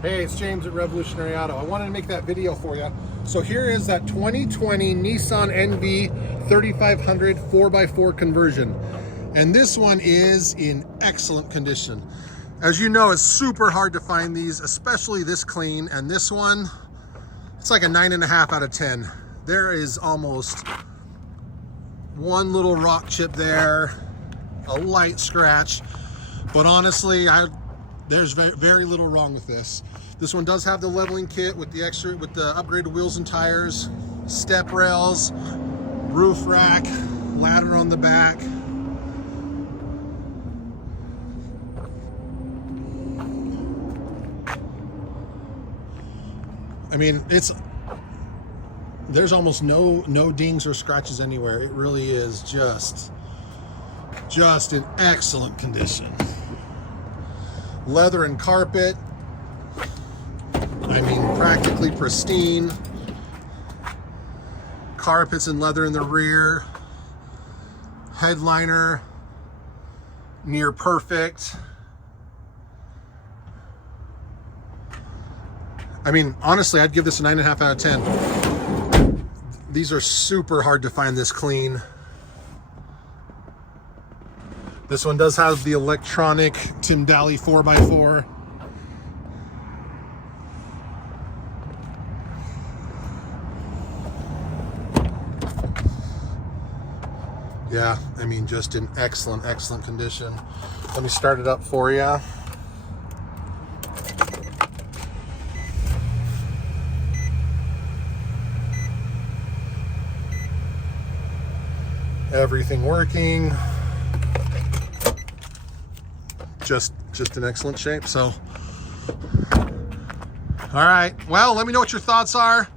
Hey, it's James at Revolutionary Auto. I wanted to make that video for you. So here is that 2020 Nissan NV3500 4x4 conversion. And this one is in excellent condition. As you know, it's super hard to find these, especially this clean. And this one, it's like a 9.5 out of 10. There is almost one little rock chip there, a light scratch. But honestly, there's very little wrong with this. This one does have the leveling kit with the upgraded wheels and tires, step rails, roof rack, ladder on the back. I mean, there's almost no dings or scratches anywhere. It really is just in excellent condition. Leather and carpet, I mean, practically pristine. Carpets and leather in the rear. Headliner, near perfect. I mean, honestly, I'd give this a 9.5 out of 10. These are super hard to find this clean. This one does have the electronic Tim Daly 4x4. Yeah, I mean, just in excellent condition. Let me start it up for you. Everything working. Just in excellent shape. So, all right, well, let me know what your thoughts are.